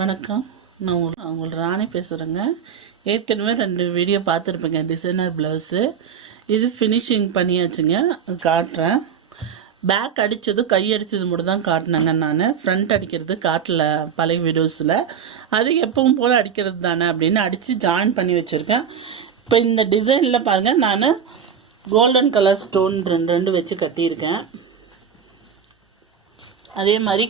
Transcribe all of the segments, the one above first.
வணக்கம். நான் உங்கள் ராணி பேசுகிறேங்க. ஏற்கனவே 2 வீடியோ பார்த்துருப்பேங்க. டிசைனர் ப்ளவுஸு இது ஃபினிஷிங் பண்ணியாச்சுங்க. காட்டுறேன். பேக் அடித்தது கை அடித்தது மட்டும் தான் காட்டினேங்க. நான் ஃப்ரண்ட் அடிக்கிறது காட்டல பழைய வீடியோஸில். அது எப்பவும் போல் அடிக்கிறது தானே அப்படின்னு அடித்து ஜாயின் பண்ணி வச்சுருக்கேன். இப்போ இந்த டிசைனில் பாருங்கள், நான் கோல்டன் கலர் ஸ்டோன் ரெண்டு வச்சு கட்டியிருக்கேன். அதே மாதிரி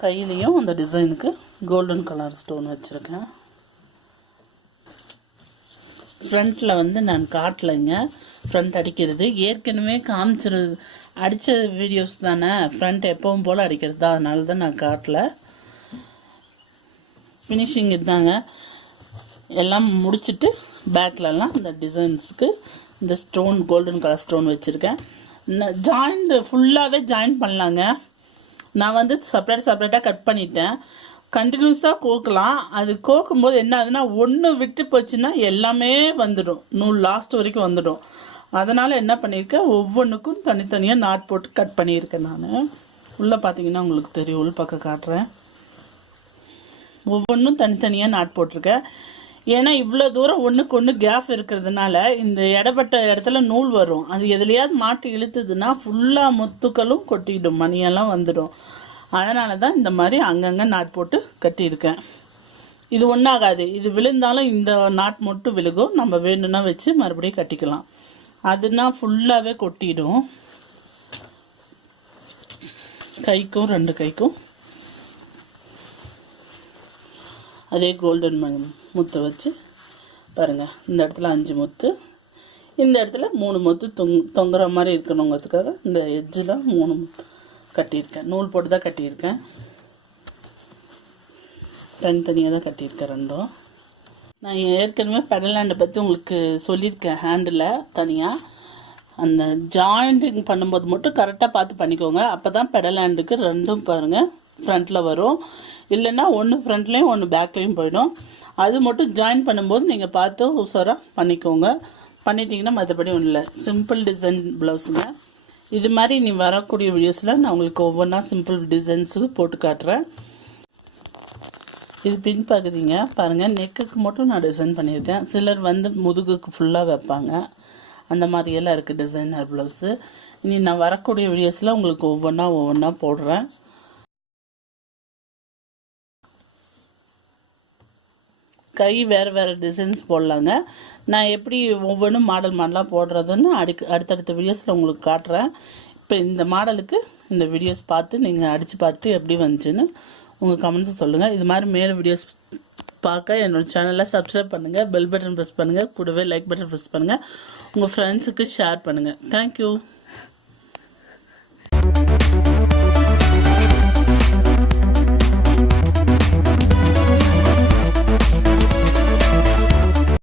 கையிலையும் அந்த டிசைனுக்கு கோல்டன் கலர் ஸ்டோன் வச்சுருக்கேன். ஃப்ரண்ட்டில் நான் காட்டலைங்க. ஃப்ரண்ட் அடிக்கிறது ஏற்கனவே அடித்த வீடியோஸ் தானே. ஃப்ரண்ட் எப்பவும் போல் அடிக்கிறது தான், அதனால தான் நான் காட்டல. ஃபினிஷிங் இதுதாங்க. எல்லாம் முடிச்சுட்டு பேக்லலாம் இந்த டிசைன்ஸுக்கு இந்த ஸ்டோன் கோல்டன் கலர் ஸ்டோன் வச்சுருக்கேன். ஃபுல்லாகவே ஜாயின் பண்ணலாங்க. நான் செப்பரேட்டாக கட் பண்ணிட்டேன். கண்டினியூஸாக கோக்கலாம். அது கோக்கும்போது என்ன ஆகுதுன்னா, ஒன்று விட்டு போச்சுன்னா எல்லாமே வந்துடும், நூல் லாஸ்ட் வரைக்கும் வந்துடும். அதனால் என்ன பண்ணியிருக்கேன், ஒவ்வொன்றுக்கும் தனித்தனியாக நாட் போட்டு கட் பண்ணியிருக்கேன். நான் உள்ளே பார்த்தீங்கன்னா உங்களுக்கு தெரியும், உள் பக்கம் காட்டுறேன். ஒவ்வொன்றும் தனித்தனியாக நாட் போட்டிருக்கேன். ஏன்னா இவ்வளோ தூரம் ஒன்றுக்கு ஒன்று கேப் இருக்கிறதுனால இந்த இடப்பட்ட இடத்துல நூல் வரும். அது எதுலையாவது மாட்டி இழுத்துதுன்னா ஃபுல்லாக முத்துக்களும் கொட்டிடும், மணியெல்லாம் வந்துடும். அதனால தான் இந்த மாதிரி அங்கங்கே நாட் போட்டு கட்டியிருக்கேன். இது ஒன்றாகாது, இது விழுந்தாலும் இந்த நாட் மட்டும் விழுகும். நம்ம வேணும்னா வச்சு மறுபடியும் கட்டிக்கலாம். அதுனா ஃபுல்லாகவே கொட்டிடும். கைக்கும் 2 கைக்கும் அதே கோல்டன் முத்து வச்சு பாருங்கள். இந்த இடத்துல 5 முத்து, இந்த இடத்துல 3 முத்து தொங்குற மாதிரி இருக்கணுங்கிறதுக்காக இந்த எட்ஜில் 3 முத்து கட்டியிருக்கேன். நூல் போட்டு தான் கட்டியிருக்கேன். தனித்தனியாக தான் கட்டியிருக்கேன் ரெண்டும். நான் ஏற்கனவே பெடல் ஹேண்டை பற்றி உங்களுக்கு சொல்லியிருக்கேன். ஹேண்டில் தனியாக அந்த ஜாயிண்டிங் பண்ணும்போது மட்டும் கரெக்டாக பார்த்து பண்ணிக்கோங்க. அப்போ தான் பெடல் ஹேண்டுக்கு ரெண்டும் பாருங்கள் ஃப்ரண்ட்டில் வரும். இல்லைன்னா ஒன்று ஃப்ரண்ட்லேயும் ஒன்று பேக்லேயும் போயிடும். அது மட்டும் ஜாயின் பண்ணும்போது நீங்கள் பார்த்து உசாராக பண்ணிக்கோங்க. பண்ணிட்டீங்கன்னா மற்றபடி ஒன்றும் இல்லை. சிம்பிள் டிசைன் ப்ளவுஸுங்க. இது மாதிரி நீ வரக்கூடிய வீடியோஸில் நான் உங்களுக்கு ஒவ்வொன்றா சிம்பிள் டிசைன்ஸுக்கு போட்டு காட்டுறேன். இது பின்பகுதிங்க. பாருங்கள், நெக்குக்கு மட்டும் நான் டிசைன் பண்ணியிருக்கேன். சிலர் முதுகுக்கு ஃபுல்லாக வைப்பாங்க. அந்த மாதிரியெல்லாம் இருக்குது டிசைனர் ப்ளவுஸு. இனி நான் வரக்கூடிய வீடியோஸில் உங்களுக்கு ஒவ்வொன்றா போடுறேன். கை வேறு டிசைன்ஸ் போடலாங்க. நான் எப்படி ஒவ்வொன்றும் மாடலாக போடுறதுன்னு அடுத்தடுத்த வீடியோஸில் உங்களுக்கு காட்டுறேன். இப்போ இந்த மாடலுக்கு இந்த வீடியோஸ் பார்த்து நீங்கள் அடித்து பார்த்து எப்படி வந்துச்சுன்னு உங்கள் கமெண்ட்ஸை சொல்லுங்கள். இது மாதிரி மேலே வீடியோஸ் பார்க்க என்னோடய சேனலை சப்ஸ்கிரைப் பண்ணுங்கள், பெல் பட்டன் ப்ரெஸ் பண்ணுங்கள், கூடவே லைக் பட்டன் ப்ரெஸ் பண்ணுங்கள், உங்கள் ஃப்ரெண்ட்ஸுக்கு ஷேர் பண்ணுங்கள். தேங்க்யூ.